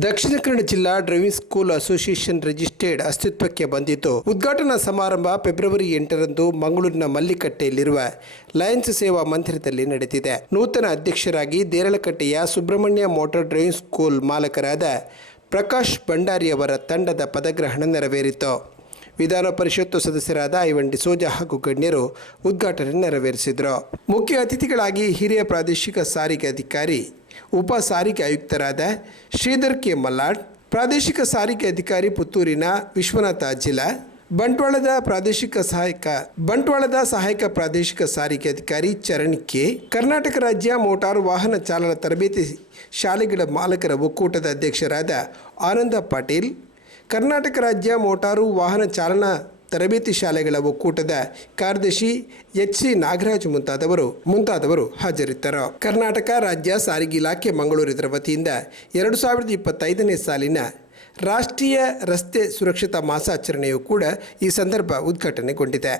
ದಕ್ಷಿಣ ಕನ್ನಡ ಜಿಲ್ಲಾ driving school association registered ಅಸ್ತಿತ್ವಕ್ಕೆ ಬಂದಿತು ಉದ್ಘಾಟನಾ ಸಮಾರಂಭ ಫೆಬ್ರವರಿ ಎಂಟರಂದು ಮಂಗಳೂರಿನ ಮಲ್ಲಿಕಟ್ಟೆಯಲ್ಲಿರುವ ಲಯನ್ಸ್ ಸೇವಾ ಮಂದಿರದಲ್ಲಿ ನಡೆದಿದೆ. ನೂತನ ಅಧ್ಯಕ್ಷರಾಗಿ ದೇರಳಕಟ್ಟೆಯ ಸುಬ್ರಹ್ಮಣ್ಯ ಮೋಟಾರ್ ಡ್ರೈವಿಂಗ್ ಸ್ಕೂಲ್ ಮಾಲಕರಾದ ಪ್ರಕಾಶ್ ಭಂಡಾರಿ ಅವರ ತಂಡದ ಪದಗ್ರಹಣ ನೆರವೇರಿತು. ವಿಧಾನ ಪರಿಷತ್ತು ಸದಸ್ಯರಾದ ಐವನ್ ಡಿಸೋಜಾ ಹಾಗೂ ಗಣ್ಯರು ಉದ್ಘಾಟನೆ ನೆರವೇರಿಸಿದರು. ಮುಖ್ಯ ಅತಿಥಿಗಳಾಗಿ ಹಿರಿಯ ಪ್ರಾದೇಶಿಕ ಸಾರಿಗೆ ಅಧಿಕಾರಿ ಉಪ ಸಾರಿಗೆ ಆಯುಕ್ತರಾದ ಶ್ರೀಧರ್ ಕೆ ಮಲ್ಲಾಡ್ ಪ್ರಾದೇಶಿಕ ಸಾರಿಗೆ ಅಧಿಕಾರಿ ಪುತ್ತೂರಿನ ವಿಶ್ವನಾಥ ಜಿಲ್ಲಾ, ಬಂಟ್ವಾಳದ ಪ್ರಾದೇಶಿಕ ಸಹಾಯಕ, ಬಂಟ್ವಾಳದ ಸಹಾಯಕ ಪ್ರಾದೇಶಿಕ ಸಾರಿಗೆ ಅಧಿಕಾರಿ ಚರಣ್ ಕೆ, ಕರ್ನಾಟಕ ರಾಜ್ಯ ಮೋಟಾರು ವಾಹನ ಚಾಲನ ತರಬೇತಿ ಶಾಲೆಗಳ ಮಾಲಕರ ಒಕ್ಕೂಟದ ಅಧ್ಯಕ್ಷರಾದ ಆನಂದ ಪಾಟೀಲ್, ಕರ್ನಾಟಕ ರಾಜ್ಯ ಮೋಟಾರು ವಾಹನ ಚಾಲನಾ ತರಬೇತಿ ಶಾಲೆಗಳ ಒಕ್ಕೂಟದ ಕಾರ್ಯದರ್ಶಿ ಎಚ್ ಸಿ ನಾಗರಾಜ್ ಮುಂತಾದವರು ಮುಂತಾದವರು ಹಾಜರಿದ್ದರು. ಕರ್ನಾಟಕ ರಾಜ್ಯ ಸಾರಿಗೆ ಇಲಾಖೆ ಮಂಗಳೂರು ಇದರ ವತಿಯಿಂದ ಎರಡು ಸಾವಿರದ ಇಪ್ಪತ್ತೈದನೇ ಸಾಲಿನ ರಾಷ್ಟ್ರೀಯ ರಸ್ತೆ ಸುರಕ್ಷತಾ ಮಾಸಾಚರಣೆಯೂ ಕೂಡ ಈ ಸಂದರ್ಭ ಉದ್ಘಾಟನೆಗೊಂಡಿದೆ.